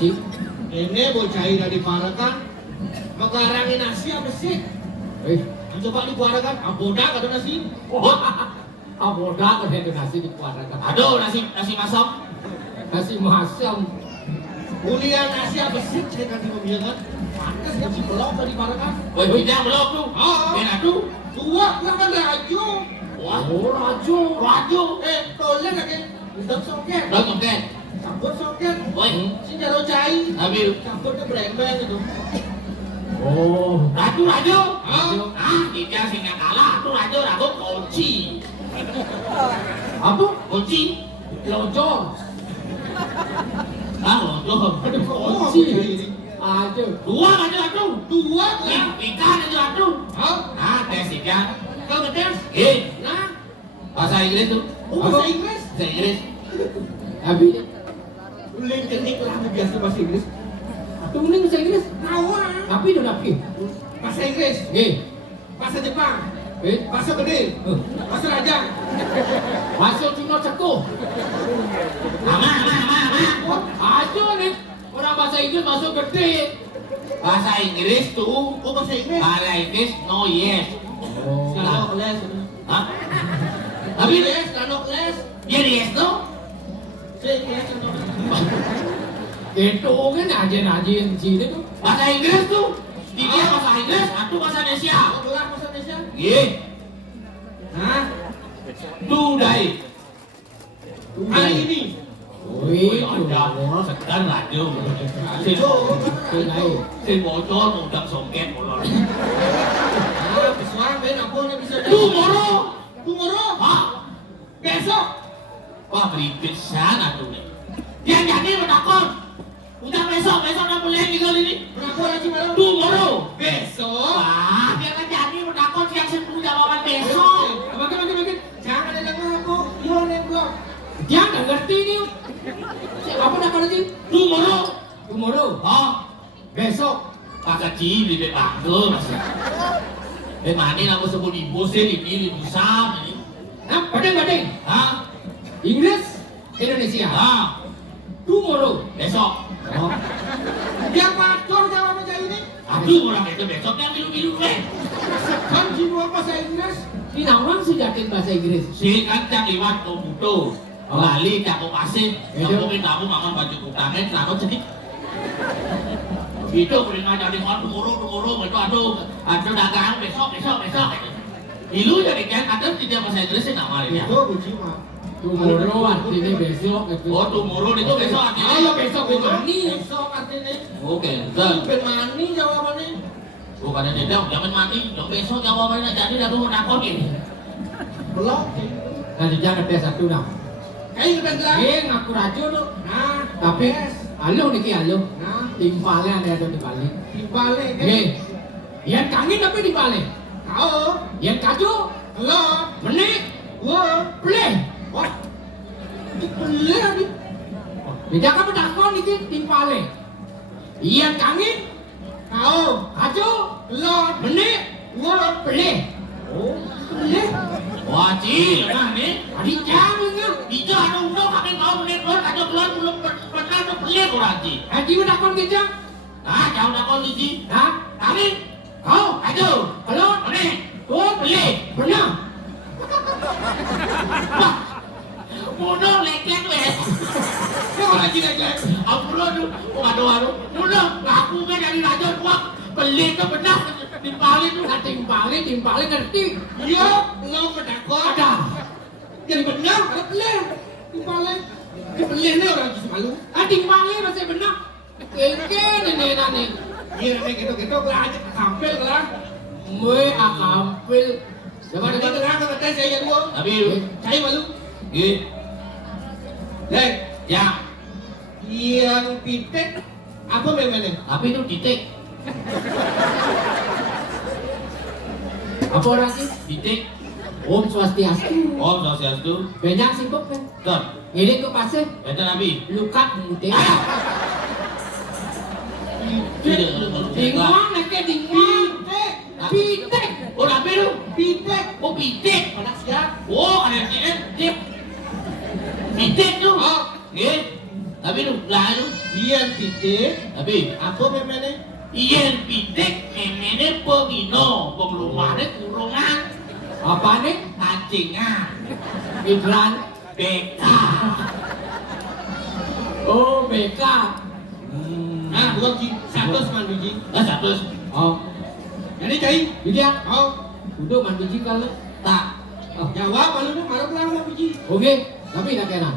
Si, Ini bocah dari Parakan mengarangin nasi apa sih? Ang coba di Parakan, aboda kada nasi. aboda kan itu nasi di keluarga. Aduh nasi masam. Nasi masam. Kuliah nasi apa sih? Saya kan bilang pantas nasi belok dari Parakan. Woi, tidak belum tuh. Enak tuh. Dua kan rajo. Wah, Oh, rajo. rajo. Tolong lagi. Udang soket. Belum mungkin. Campur soket. Woi, Si jaro cai. ambil. Campur ke brembeng itu. Oh, Rajo, rajo. Rajo. Ah, tidak sih nggak kalah. Tuh rajo, rajo kunci. apa? Kunci. Lojo. Ah, lojo. Aduh, Oh, kunci. ini. Aja. Dua rajo, rajo. Dua lah. Ikan rajo, rajo. Hah? Ah, tes ikan. Kau ngetes? Nah, Bahasa Inggris tuh. bahasa Inggris. Bahasa Inggris. Tapi, Ulin kenik lah biasa bahasa Inggris. itu mending bahasa Inggris. Nawa. Tapi udah tapi. Bahasa Inggris. Bahasa Jepang. Bahasa gede. Bahasa raja. Masuk Cina cekuh. Ama. Aja nih. Orang bahasa Inggris masuk gede. Bahasa Inggris tuh. Oh, bahasa Inggris. Bahasa Inggris no yes. Oh, Kalau les. Hah? Tapi les, kalau les. Dia di yes tuh? Saya les kalau. itu kan ajen-ajen sini tuh. Bahasa Inggris tuh. Dia bahasa Inggris, aku bahasa Indonesia. Kau belah bahasa Indonesia? Iya. Hah? Tudai. Hari ini. Wih, Ada sekedar radio. Si si bocor udah songket molor. Ah, pesuang ben aku yang bisa. Tomorrow. Tomorrow. Hah? Besok. Wah, beripit sana tuh nih. Dia jadi menakon. Udah besok udah boleh tinggal ini. Berapa lagi malam? Tomorrow. Besok. Wah, dia kan jadi menakon siang 10 jawaban besok. Makin. Jangan ada aku. Yo nembak. dia nggak ngerti nih. Apa nak ngerti? Tomorrow. Tomorrow. Hah? Besok. Kakak Cibi di Bangke masih. Mana aku sebut ibu sih ini bisa ini. Nah, badeng. Hah? Inggris, Indonesia. Hah? Tomorrow. Besok. Oh. Dia pacor jawabannya ini. Aduh orang itu besoknya biru-biru deh. Kan jiwa bahasa Inggris. Ini orang sih yakin bahasa Inggris. Si kan cak iwan komuto. Lali cak pasir. Yang mungkin kamu makan baju kutangnya kenapa sedih? Itu beri ngajar di orang tunggu itu aduh dagang besok. Ilu jadi kan ada tidak bahasa Inggris sih namanya. Itu kunci mah. Tomorrow artinya besok itu. Oh tumurun itu besok artinya. Ayo besok mani. Besok artinya. Oke, betul. Ben mani jawabannya. Bukannya tidak, jangan mati. Yang besok jawabannya jadi aku mau nakon ini. Belum. Nanti jangan tes satu dah. Kayak udah bilang. Ngaku rajo tuh. Nah, Tapi, alo niki alo. nah, Timpalnya ada di balik. dibalik. Yang kangen tapi di balik. Kau, Yang kaju, lo, menik, gua, play. wah, dibeli nih. Beda kamu takon niki timpale. Yang kangen, Kau, kaju, lo, menik, gua, play. oh, beli. Wah, Ci, nah nih. Adi jangan ya. Ija ada undang kami mau menit keluar ada keluar belum pernah ada beli orang Ci. Adi udah kon kita. Nah, jauh dah kau Ci. Hah? Kami, Kau? aduh, Halo? ini, Tuh beli. Benar. Wah, mudah leket wes. Kau lagi lagi. Aduh, mudah. Aku kan dari raja tua beli itu benar dibalik tuh. Nah, timpale ngerti. Iya, lo menakut. Ada. Yang benar, ada beli. Dibalik. Dibeli nih orang justru malu. Ah, timpale masih benar. Kengke nenek. Iya, nih gitu lah aja kampil lah. Mue akampil. Coba nanti kelar sama tes saya dua. Tapi, Saya malu. gitu. Dek, Ya, yang pitek apa memangnya? tapi itu titik. Apa orang sih? Titik. Om Swastiastu. Om Swastiastu. Banyak sibuk kan? Tuh, Ini ke pasir. itu Nabi. Lukat mute. Dingwang nake dingwang. Pitek. Oh, Nabi lu. Pitek. Oh, pitik. Anak siap. Oh, ada yang tip. Pitik tuh. Oh, Gitu. Tapi lu, lah lu. Biar pitik, Tapi apa memene? yen pitik memene pengino, pengelumane kurungan, Apa nih? pancingan, Iklan. beka. Oh, BK. Nah, bukan Ji, 100 man biji. Lah satu. Oh, Jadi cai, biji ya? oh, Udah man biji kalau. Tak. Oh, jawab malu tu marah pulang mau biji. oke. Tapi nak kena.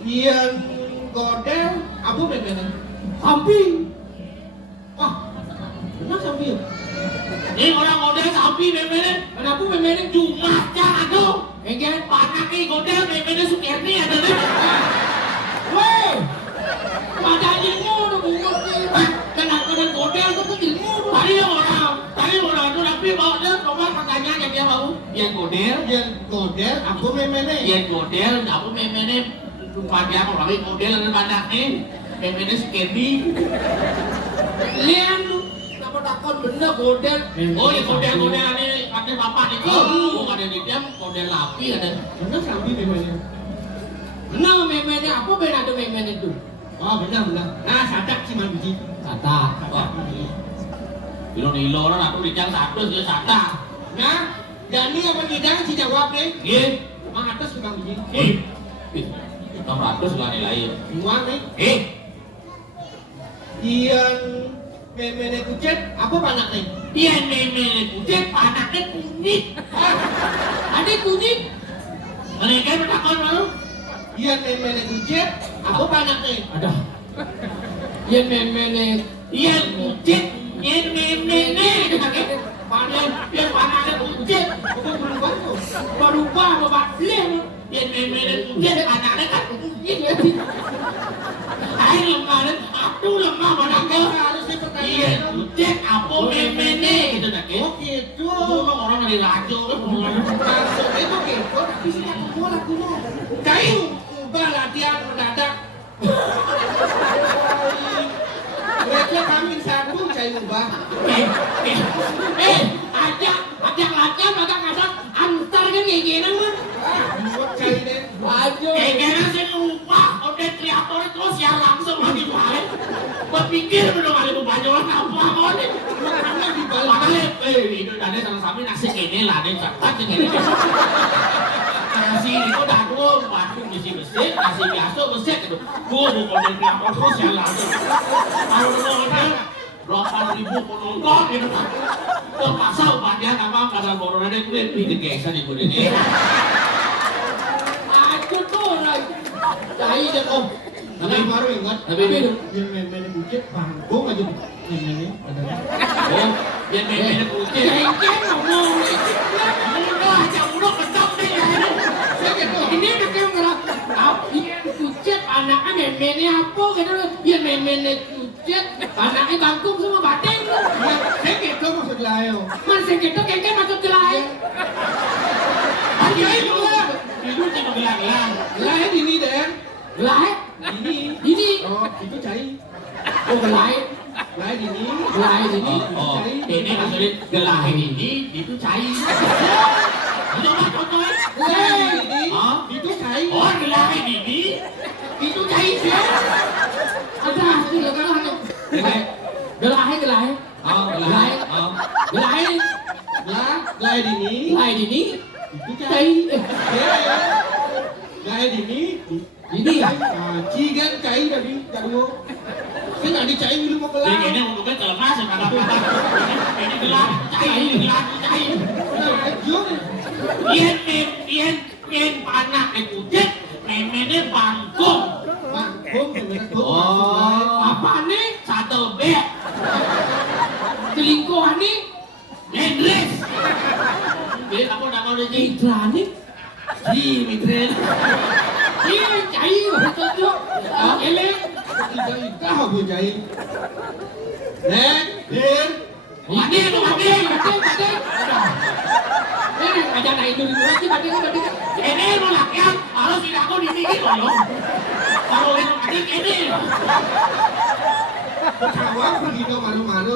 Ian godel, apa memene? Samping. Wah, benar sambil. Ini orang model sapi memene Kenapa memang cuma aduh. enggan? Panak ni godel memene Sukerni ada ni. Weh, pada ilmu tu bungut ni. Kenapa dan godel tu ilmu tu? Tadi orang tu tapi bawa dia coba pertanyaan yang dia mau. Yang godel, Ian godel, apa memene? yang godel, apa memene panjang orang godel ada panak ni. Memene Sukerni. Lian tu. Kenapa takut benda godel? Oh, yang godel ni ada bapak ni. Oh, ada di dia godel lapi ada. Benar sambil memene. Benar memangnya apa benda tu memang itu? Oh, benar. Nah, sadak si man biji. Kata. Wah. Ilo orang aku dicang satu dia sata. Nah, Dani apa Gidang si jawab ni? Ye. Mang atas ke Bang Biji? Kita ratus lah nilai. Muang ni. Ian memene kucet, apa panak ni? Dia memele kucing panaknya kunyit. Ada kunyit? Mereka bertakon malu. Ian memene kucet, apa panak ni? Ada. Yang memangnya Dia kucing, dia memele. Dia panaknya kucing. Apa berubah tu? berubah bapak lian. Dia memele kucing panaknya kan kunyit. Saya lemah dan aku lemah panaknya. Harus Iya, dipertanyakan. kucing apa memele gitu nak. Oh gitu. Itu orang dari rajo. Maksudnya tu gitu, tapi sini aku mau lakunya. Kain, ubah latihan mendadak. Mereka kami satu, saya ubah. Ajak latihan maka kadang antar kan kayak gini mah. Buat cari deh. Ajo. Kayaknya saya lupa, udah kreator itu siar langsung lagi balik. Berpikir belum ada kebanyakan apa kau ni. Karena di balik. Makanya, itu ada sama-sama nasi kene lah, ada cepat kene. Nasi itu dah dua, batu besi, nasi biasa besi itu. Gua bukan kreator itu siar langsung. Kalau ada 8.000 penonton gitu kan. Terpaksa upadia apa kadang corona ada itu lebih gegesan itu ini. Ajo tu lah. Cai dia kau. Tapi baru ingat. Tapi itu. Yang memene bukit panggung aja. Memene ada. Oh, yang memang kucing. Cengkeh ngomong. Mudah aja, mudah kencang deh ya ini. Ini nak yang ngerap. Iya kucet anaknya memennya apa gitu. Iya memennya kucet anaknya bangkung semua batin. Ya, saya gitu maksud layo. Masih gitu kengkeh masuk ke lain. Aja itu lah. Itu cuma bilang-bilang. Lain ini deh. Lain? Ini. Ini? Oh, itu cai. Oh lain? Lain ini. Lain ini? Oh, ini maksudnya gelahin ini, itu cair. Coba contohin. Lain ini. Hah? Itu cai. Oh, gelahin ini, itu cair sih. Ada asli lah kalau hanya. Gelahin. Oh, Lain. Oh. Lain. Lain ini. Lain ini? Itu cai. Cai. Ya, ya. Lain ini. Ini ya? Cigan cai tadi. Jauh. Saya nggak dicai dulu mau Jadi kelar. ini untuknya kelemas ya kata-kata. Ini gelap, cair, cair. Ayo. Yen panak kucing, memene bangkong. Bangkong bener tuh. Oh, Apa nih? satu bek, Selingkuhan nih? Hendris. Bek apa nama dia? Iklan nih? Ji, Mitren. Iya, cai. Cocok. Elek. Ika aku cai. Nen, Den. Mati, mati. Eh, aja naik dulu lagi, mati. Ini mau lakian, harus tidak aku dikit loh. Kalau itu adik ini. Kawang pergi ke malu-malu.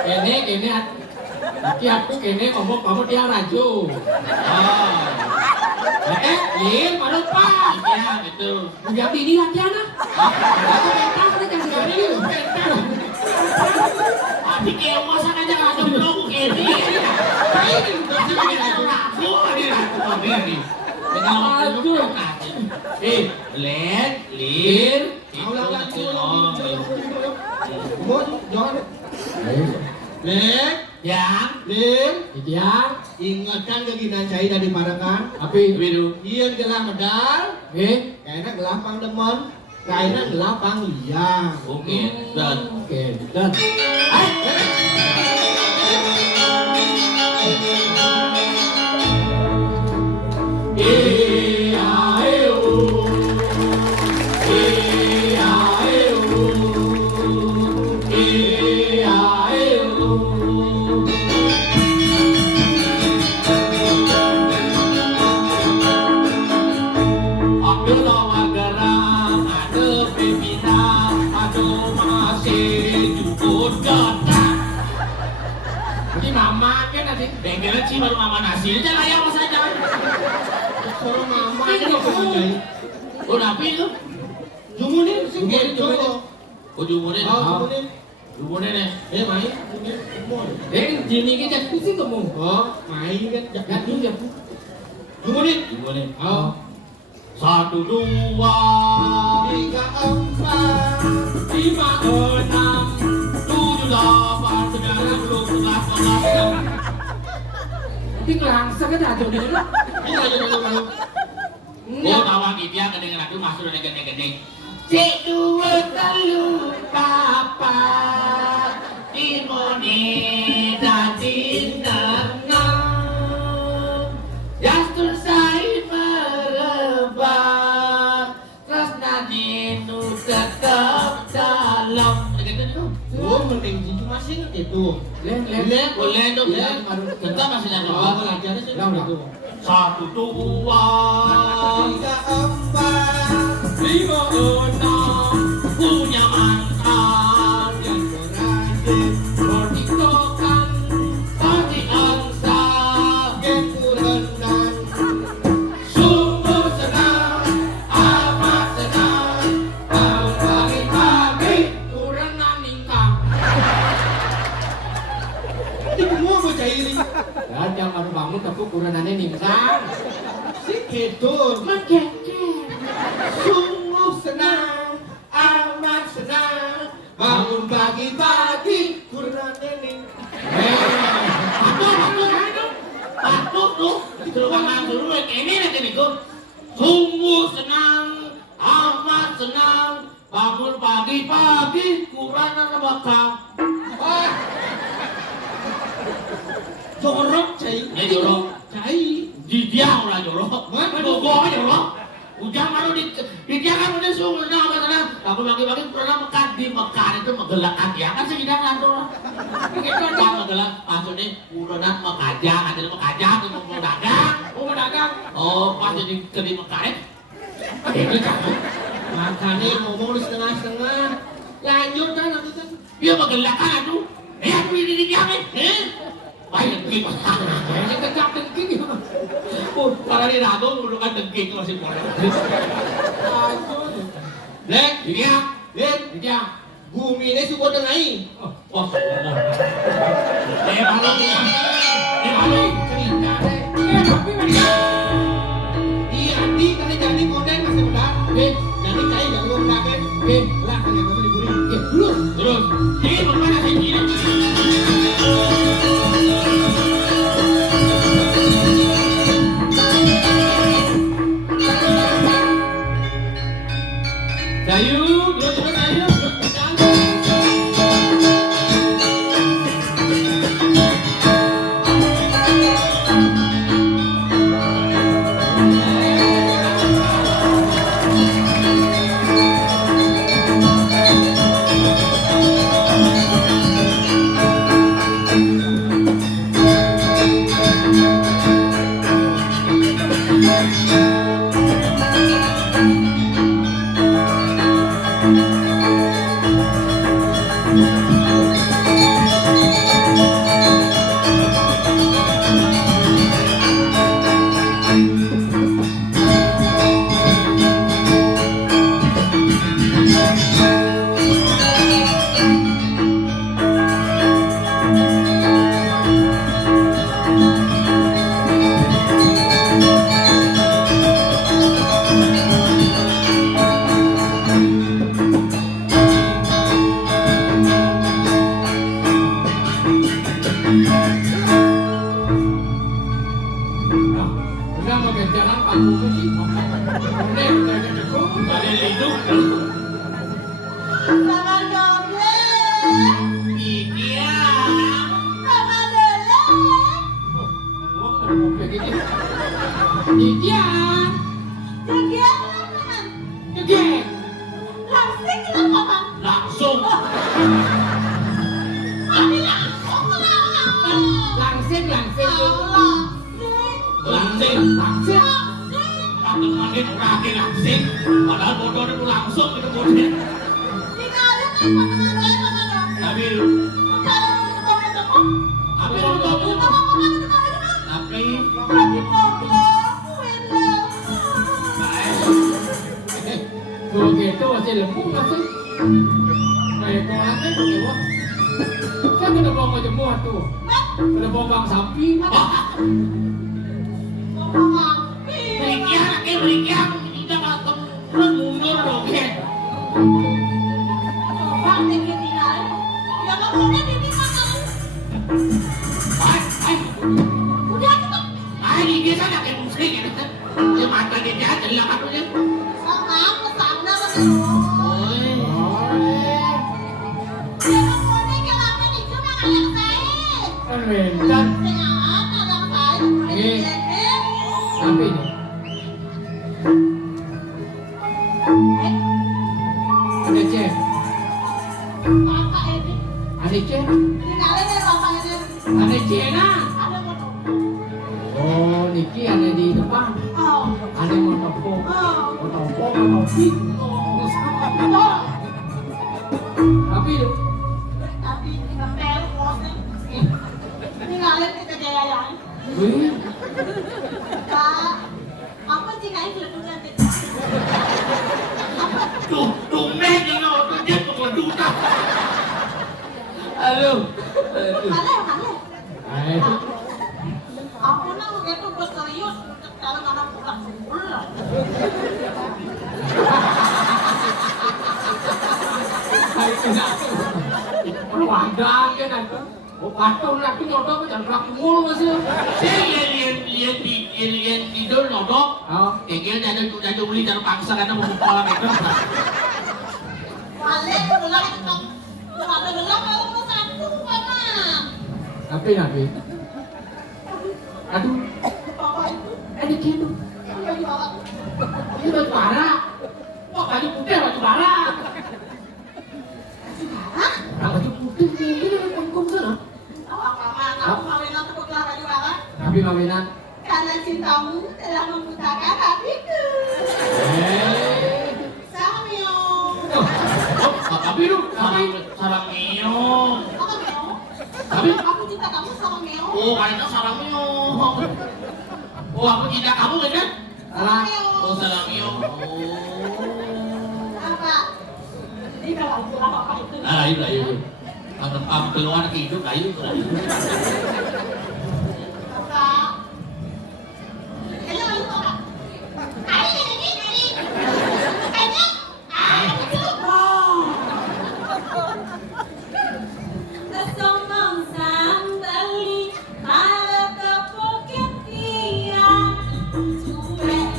Kene, tapi aku kene ngomong kamu dia rajo. Oh, Malu pak. iya itu. Udah ini latihan ah. Aku mental kita Oh, Bos, jangan. Lek, yang Lek, Yang ingatkan keginan saya dari Parakan. api biru. Iya gelah medal, kayaknya gelah pang demen, kayaknya gelah pang liang. Oke, dan oke dan ada lawan garam, ada pimpinan, ada masih cukup datang. ini mama kan nanti Bengkelnya sih baru mama nasi aja lah ya mas aja. Suruh mama ini kok kerjain. Oh napi itu? Jumunin sih Jumunin, gitu. jumunin. Oh jumunin. Oh, jumunin. Jumunin ya. Main, jumunin. Jini kita pusing kamu Oh, main kan. jangan dulu ya Jumunin. Jumunin. Oh, 1, 2, 3, 4. 5, 6, 7, 8, 9, 10, 11, 12, 13. tapi ngelangsung kan ada di mana Ini aja dulu. Oh tawang dia kedengeran itu masuk dari gede-gede. Cek dua telu papa di moneda dinangan. Jastur saya merebak terus nadi nu tetap dalam. Gitu itu. Oh, mending cici masih ingat itu. Lek. Boleh dong ya. Tetap masih ada. Oh, belajarnya sih Lah, itu. 1, 2, 3, 4. 5, 6 punya mantan Yang berajin. bertiktokan pasti angsa Kemurenan. sungguh senang amat senang bangun pagi-pagi kurang ningkang. Ini semua bocah iri. ya jangan baru bangun tapi ukurannya ningkang Sih gitu. Sungguh senang, amat senang. Bangun pagi-pagi, kurang nening. Patut tuh disuruh makan dulu ini nanti nih tuh sungguh senang amat senang bangun pagi-pagi kurang bakal. Wah. Jorok, cai. Ya jorok. Cai. Di dia orang jorok, gua jorok. Ujang baru di dia kan udah sungguh senang apa senang. Tapi pagi-pagi pernah makan di Mekar itu menggelakkan dia kan segidang lantur. Kita kan menggelak maksudnya udah mekajang, ada mekajang itu mau dagang. mau dagang Oh pas jadi ke di Mekar ini kamu. Makanya ngomong di setengah-setengah. Lanjut kan nanti kan. Dia menggelakkan itu. Aku ini di dia baik dengking. kayaknya kejap dengking Karena di ragu menggunakan dengking masih boleh. Lek, Dia, Lek, dia bumi ini suku tengahi. wah, malu, malu. cerita deh tapi mereka Iya, di kali jadi konten masih muda. Jadi cai jangan ngomong lagi. Lah, kalian masih diburi. Terus, ini bagaimana sih ini? Dayu, terus Dayu, Padahal bodoh itu langsung gitu bodoh. Tinggalin kan pengaruh mana? Tapi Kalau mau ketemu, tapi kalau kamu ketemu. tapi Tapi goblok, enak. Kalau gitu masih lembut masih. Kayak korannya pakai wah. Saya kena bawa macam muat tuh. Kena bawa bang sapi. berikian kita makan mundur dong ya. Bang, tinggal. Ya kamu udah di mana? Udah gitu. Ini biasa ada kayak musik gitu kan. Dia mata dia jalan lah katanya. Sama ke sana kan. Oi. Ya kamu ini kenapa nih cuma kayak saya? Kan rentan. Ternyata anak saya. Tapi ini. Ada cek. Bapak ini. Ada cek. Tinggalin deh bapak ini. Ada cek nah. Ada motor. Oh, Niki ada di depan. Oh. Ada yang mau tepuk. Oh. Mau tepuk, mau tepuk. Betul. Tapi itu. Tapi ngepel closing. Tinggalin kita jaya-jaya. Wih. Kak, apa sih kayak lebih cantik? Tumben ini orang dia pengeludah. Aduh. Kale. Ayo. Aku nak begitu gue serius kalau anak pulang sekolah. Ayo tidak. Perwadaan kan aku. Oh, patung lagi nyodok jangan rapi mulu masih. Saya yang tidur nyodok. Oh. Kayaknya ada beli dari pangsa karena mau kepala mereka. Balik belah itu kan. Ada belah kalau mau satu mana? Tapi. Aduh. Bapak itu Ada gitu. sampai jualan. Ini baju bara. Kok baju putih baju bara? Hah? Nah, baju putih ini dengan kungkum sana. Kamu kawinan tepuklah baju bara. Tapi kawinan. Karena cintamu telah membutakan hatiku. Samio. Tapi lu sarang Mio. Sama Meo. Tapi Aku cinta kamu sama Meo. oh kayaknya sarang Mio. Oh aku cinta kamu kan? Salah. Oh sarang Mio. Apa? Ini kalau pulang bapak itu. Ah iya. Kamu keluar hidup kayu. Bapak. Kayaknya malu orang. Kayaknya. Kesombong sambali malah kepoket dia. Cuek,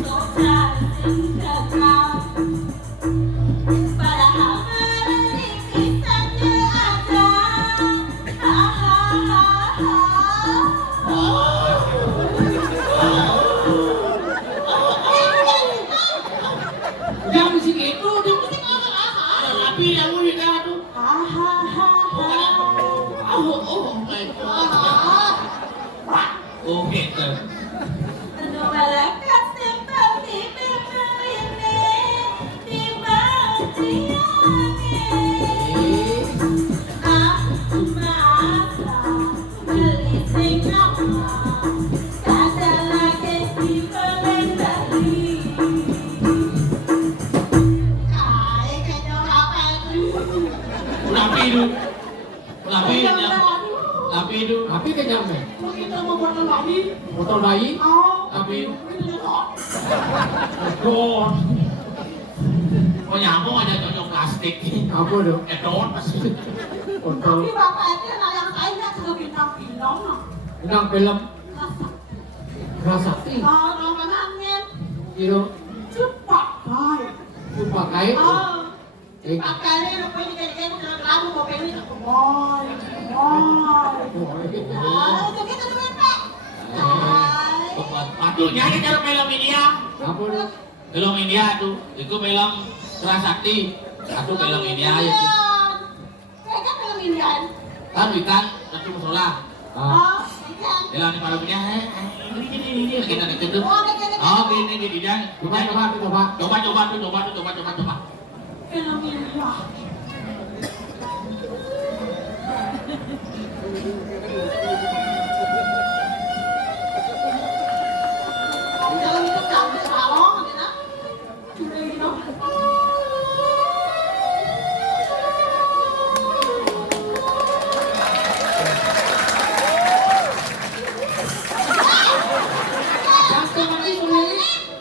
dosa sendiri. Padahal kisahnya ada. Jangan di sini itu. Tapi yang unik tuh. Oh gitu. Tapi kenyang nih. Motor bayi. Tapi. Oh. Oh nyambung aja cocok plastik. Apa tuh? Edon pasti. Motor. Tapi bapak itu yang saya lihat ke bintang-bintang. Bintang film. Rasakti. Namanya Itu. cepat baik. Pakai. Pakai rupanya kayak kamu mau pengen aku itu kita dulu Pak. Patunya aja cara film India. Apa tuh? Film India tuh, itu film Kerasakti. Satu film India ya tuh. Kayaknya film Indian. Kan ikan, nanti musola. Ah. Ikan. Film di film India, ini kita deket tuh. Oh, ada Oh gini dia. Coba. Emilia. Dalam itu cantik balong, ya. Curi gitu.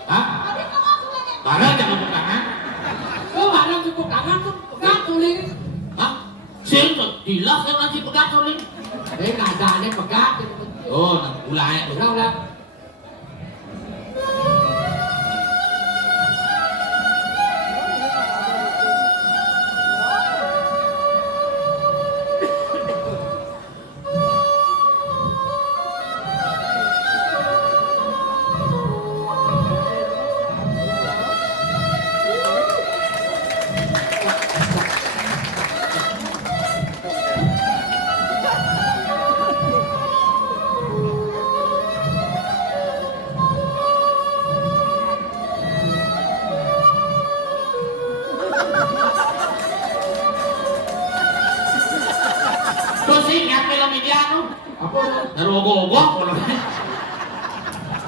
Hah? Barang jangan pegangan. Hah? Sir, hilang kan nanti pegang soling. Oh, ulai. Terus ingat film Indiano? Narogogok kalau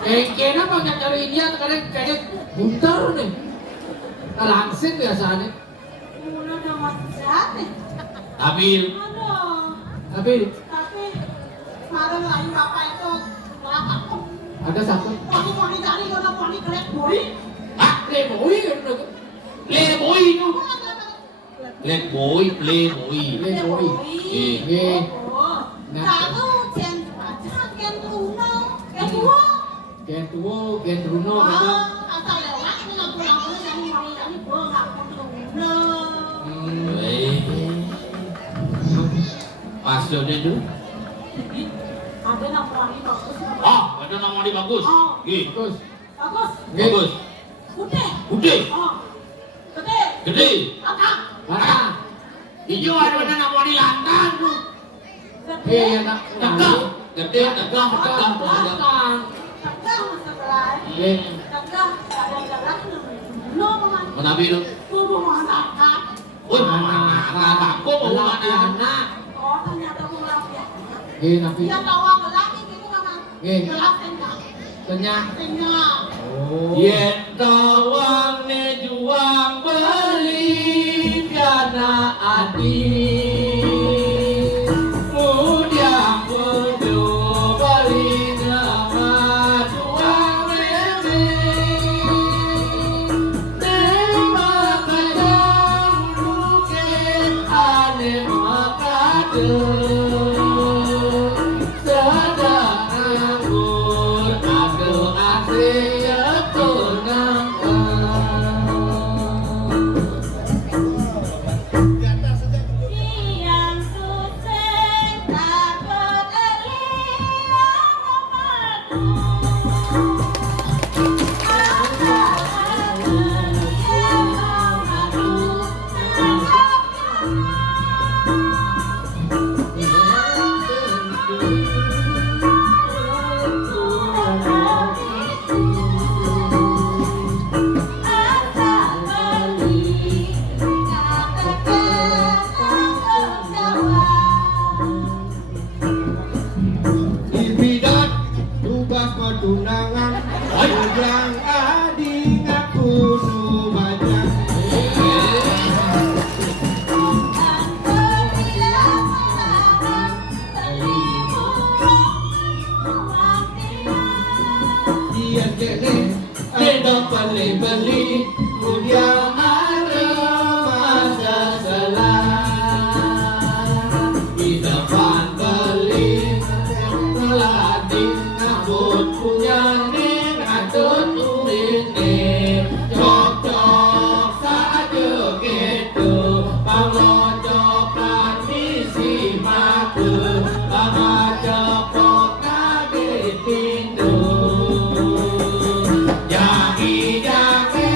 Kayaknya banyak dari India kayaknya buntar nih. Langsing biasanya. Udah udah sehat nih. Abil. Aduh. Tapi Kemarin lain bapak itu kelapa. ada satu. Mau dicari karena mau dikelek boy. Hah? Playboy kan udah. Playboy itu. Playboy. Playboy. Iya. Satu Jen baca Ken Bruno. Ken Bruno. Gen Bruno kan. Asal lewat ini lampu-lampunya yang mau yang berhak untuk Bruno. Pas dia dulu. Ada lampu lagi bagus. Oh, ada nama dia bagus. Gih. Bagus. Bagus. Bagus. Putih. Gede. Oh. Gede. Gede. Apa? Mana? Hijau ada nama di lantang tuh. Iya nak. Tegak. Gede, tegak. Belakang. Tegak sebelah. Iya. Tegak. Jalan-jalan Bruno man. Mana biru? Tunggu mana kan? Woi, mana? Bako mau mana? Anak. Oh ternyata pulang ya. Iya nabi. Dia tawang lagi gitu kan? Iya. Gelap tengah. Tanya. Tengah. Oh. Yen tawang ne juang beli piana adi. Mudiang bodo bali nama juang bebe. Nema kadang ruket ane makade. Yang susah tak berdeliang madu. Ibidat tugas patunangan Ujang adi ngaku numajang Dia kene Beda beli-beli Ujang ada masa salah Di depan beli Meladi ngabut punya ning atut urine cocok saja gitu panglocok misi mate pangajepok ngage tindu jangi jangi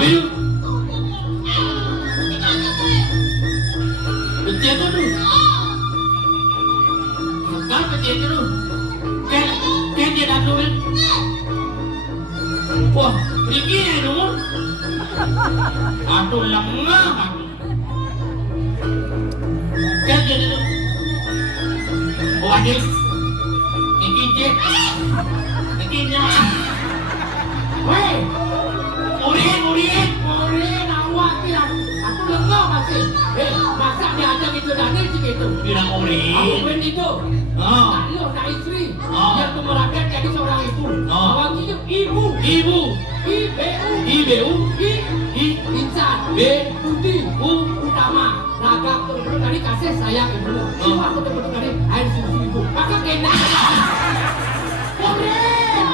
Abiru. Pencet tu. Sekarang pencet tu. Kan dia dah tu kan. Wah, pergi ya tu. Aduh lama. Kan dia tu. Oh adik. Ini je. Ini je. Weh, Murid. awak kira aku lengah masih. Masa dia ajak itu Daniel segitu. Bilang Aku murid. pun itu. Oh. Tak lo, tak isteri. Oh. Dia tu merakyat jadi seorang ibu. Oh. Awak itu ibu. Ibu. IBU. Insan. Budi. Utama. Raga betul-betul dari kasih sayang ibu. Oh. Aku betul-betul dari air susu ibu. Maka kena. Murid.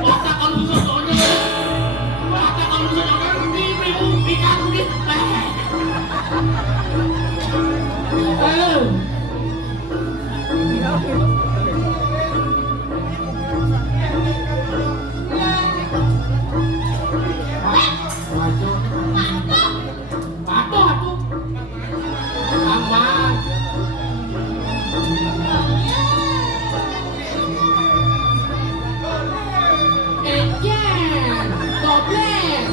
Otak kalau susah soalnya. Otak kalau susah soalnya. Ibu. Ikan murid. Patuh aku. Aman. Ejen. Dobleng.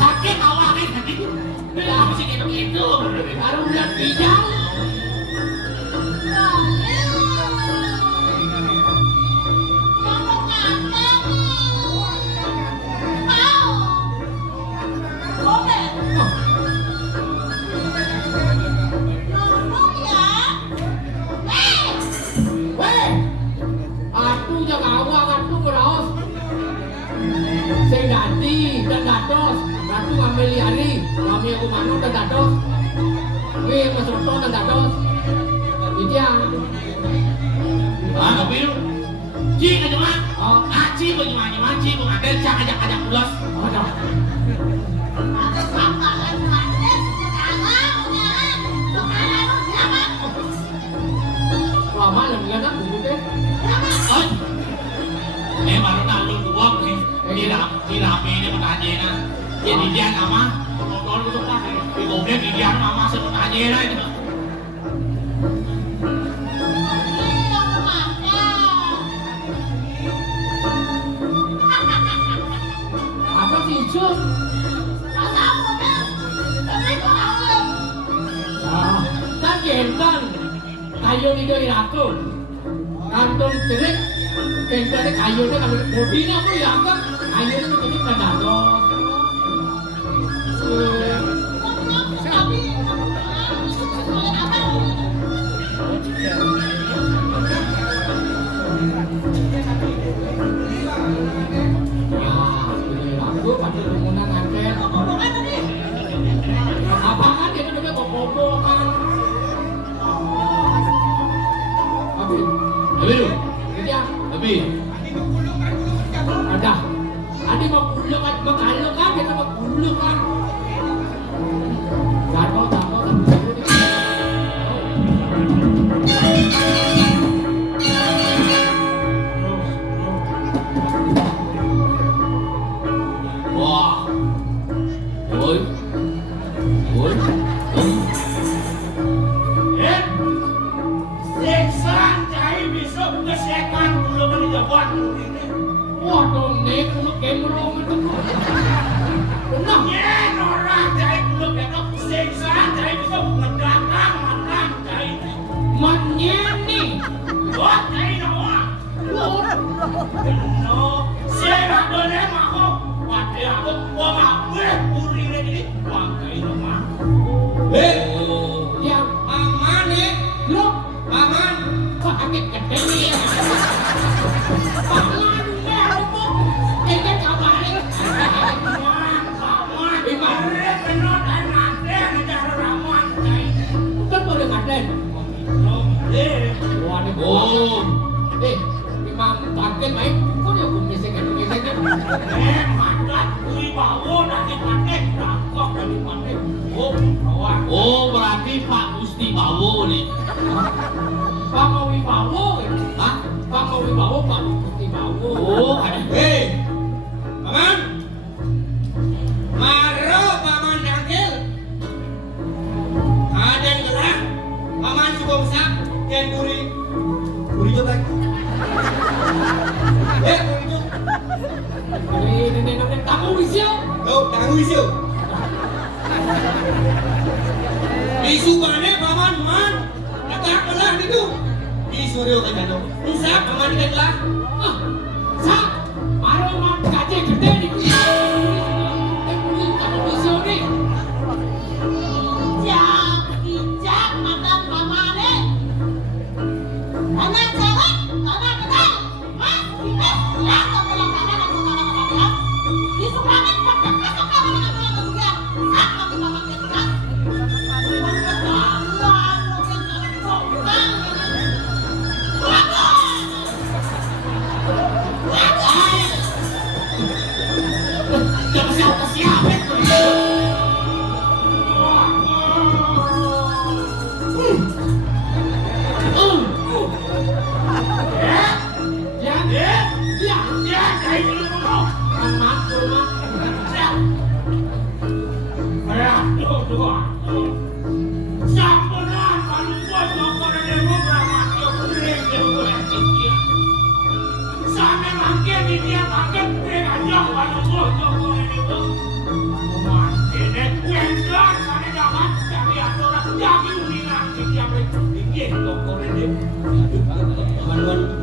Sakit awak ni tadi. Bila mesti gitu. Baru bulan hijau. Weh, aku jaga awak, aku beraos. Sing ganti dan dados, ratu ngambil liari, kami aku manu dan dados. Weh, masoto dan dados. Iya. Ah, tapi lu. Cik aja mah. Oh, Cik punya cik punya ada cak ajak ulas. ada. Lama lagi kan aku mungkin. Oi. Ini baru lalu dua nih. Di rame ini bertanya nah. Jadi dia nama. Nonton itu kan. Di goblok dia nama sebenarnya lah itu. Apa sih Jus? Kan kentang. Kayu ni dia iraku. Kantong cerik. Kentang ni kayu ni kami mobilnya aku iraku. Kayu ni kami kadados. Aku pada rumunan angket. Apaan dia tu dia bobo kan? Tapi lu. Dia Tapi. ada. Adik mau puluk kan, mengaluk kan, dia mau puluk kan. Gato. Wah. Oi. Seksan cai besok kesekan dulu kan jawaban ini. Wah, dong, nek puluk kemurung itu. Benar. Ya, orang cai dulu kan seksan cai besok ngedakang cai. Menyeni. Wah, cai nawa. No, saya boleh mau. Wadah aku mau puri ini. Wah, cai nawa. Yang Aman nih. lo Aman. kok akit gede nih. Pangan merupuk. Ini kabar. Ibarat benar dan ada negara ramuan cai. Kan boleh ngaden. Wah, ini Oh. memang bangkit baik. Kok dia kumisik kan? Madat kui bawo nanti pakai rangkok dari pakai. Oh, berarti Pak Gusti Bawo nih. Pak mau wibawo. Hah? Pak mau wibawo, Pak Gusti Bawo. Oh, ada. Hei, nenek tamu bisio. Oh, tanggung isu. Isu mana paman man? Kita kelah itu. Isu dia kan itu. Usah paman kita kelah. Sa, maro mat gaje gede ni. Tamu bisio ni. Jak, bijak, mata pamane. Anak cewek, anak gede. Mas, bibit, lah, tak boleh kanan, aku kanan, kanan. Disukangin, petek, besok kamu dengan pulang kesulian. Sak, kami paman kesulian.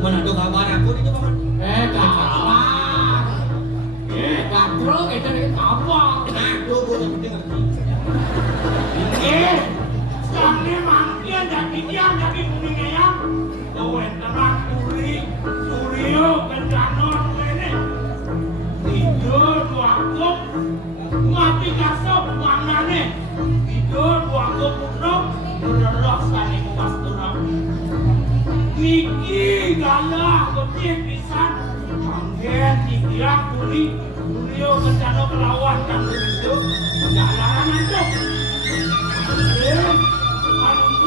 Mana ada kabar aku itu paman? Kabar. Katro kita ni kabar. Nah, tuh boleh dengar. Sampai mangkir jadi dia jadi bunyinya yang kowe terang Suryo kencanor ini tidur waktu mati kasop manane tidur waktu punuk bererok sani kuas turap Niki galah kecil pisan mangkir tidiak kuli Suryo kencanor kelawan kan itu jalanan itu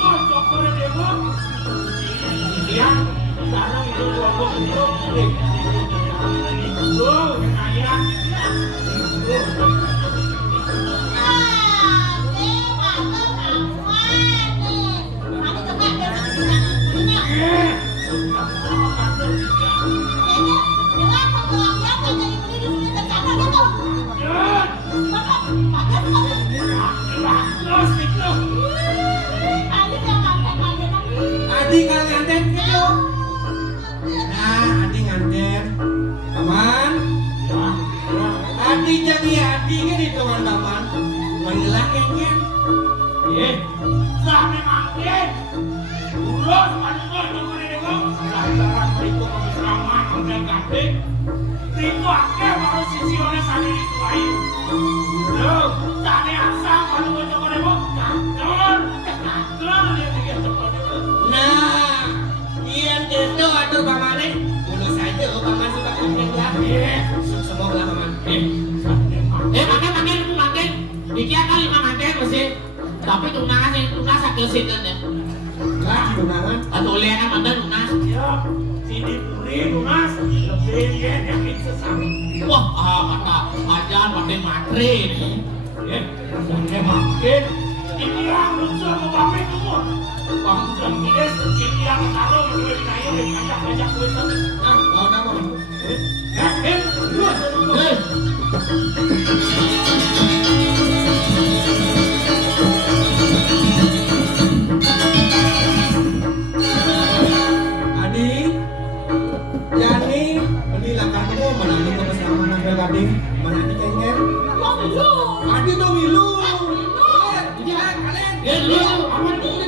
Dokter Dewa, yang sekarang itu kelompok itu, ayah, Adi kalau nganten gitu. Nah, Adi nganten. Paman. Adi jadi Adi kan itu kan paman. Mangilah kayaknya. sampai mangkir, urus manunggal dokter Dewa, lantaran berikut kemisraman udah ganti, itu akeh baru sisi oleh sani itu ayu. Loh, sani asam manunggal dokter Dewa, kantor dia pikir dokter Dewa. Nah, yang itu aduh pamane. Bunuh saja paman suka kayaknya lah. Semoga paman. Makin. Iki kali makin mesti. Tapi tunas sakit situ ya. Lagi tunangan. Atau lihat mana tunas. Ya, sini puri lunas, lebih dia yakin sesama. Wah, kata ajar pada matre ini. Sampai mangkir, ini yang lusuh ke pamit umur. Bangsa ini, ini yang taruh di wilayah yang ngajak-ngajak wisata. Nah, mau nama. Adi, Yani, belilah kamu mana ini ke pesanan ambil gading, mana ini kengken. Adi tuh milu. Kalian. Lu, aman dulu.